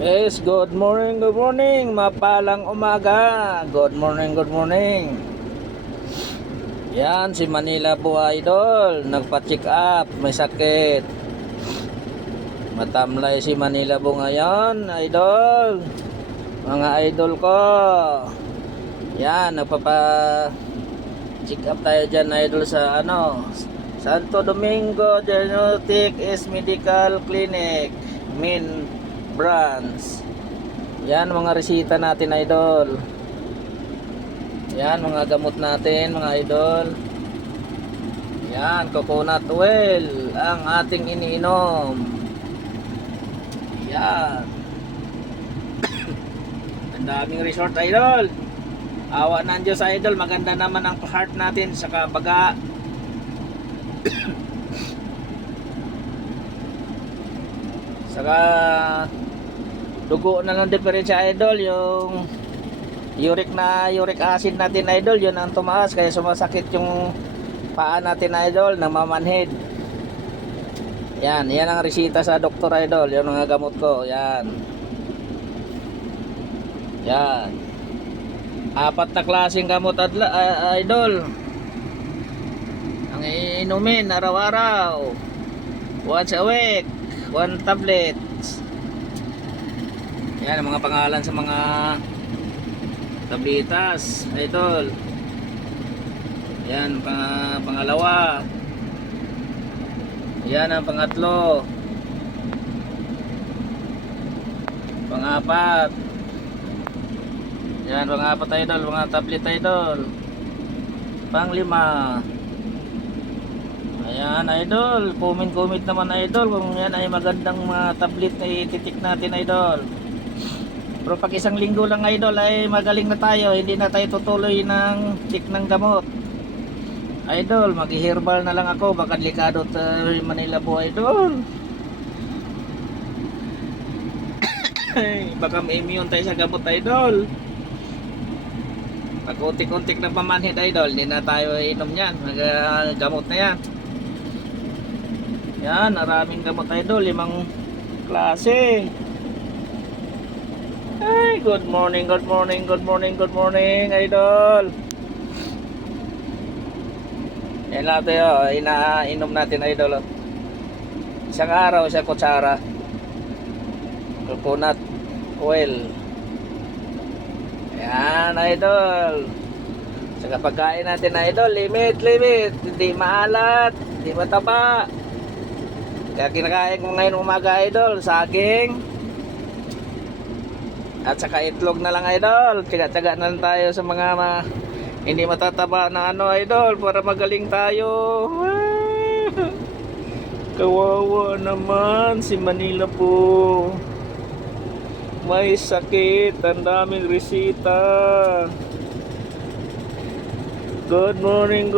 Yes, good morning, good morning. Mapalang umaga. Good morning, good morning. Yan, si Manila po Idol. Nagpa-check up, may sakit. Matamlay si Manila po ngayon, Idol. Mga idol ko. Yan, nagpapa-check up tayo dyan, Idol, sa Santo Domingo Diagnostic Medical Clinic, Main Branch. Yan mga resita natin, idol. Yan mga gamot natin, mga idol. Yan, coconut oil ang ating iniinom. Yan. Ang daming resort, idol. Awa ng Diyos, idol. Maganda naman ang heart natin sa baga. Saka dugo na lang diferensya, idol. Yung uric acid natin, idol, yun ang tumaas, kaya sumasakit yung paa natin, idol, namamanhid. Yan ang resita sa doktor, idol. Yun ang gamot ko. Yan 4 na klaseng gamot, idol, ang iinumin araw-araw, once a week, 1 tablet. Yan ang mga pangalan sa mga tabletas, idol. Yan pangalawa. Yan ang pangatlo. Pangapat. Yan pangapat, idol, mga tablet, idol. Panglima. Ayan, idol, comment naman, idol, kung yan ay magandang mga tablet na ititik natin, idol. Pero pag isang linggo lang, idol, ay magaling na tayo, hindi na tayo tutuloy ng check ng gamot, idol. Mag-herbal na lang ako, baka delikado Manila po, idol. Baka may immune tayo sa gamot, idol. Pag untik-untik na pamanhid, idol, hindi na tayo inom yan, gamot na yan. Yan, maraming gamot, idol, 5 klase. Ay, good morning, idol. Yan natin, inainom natin, idol. Isang araw, isang kutsara coconut oil. Yan, idol. Sa pagkain natin, idol, limit, hindi maalat, hindi mataba. Kaya kinakain ko ngayon umaga, idol, saging at saka itlog na lang, idol. Tiga-tiga na lang tayo sa mga hindi matataba na idol, para magaling tayo. Kawawa naman si Manila po. May sakit, ang daming resita. Good morning.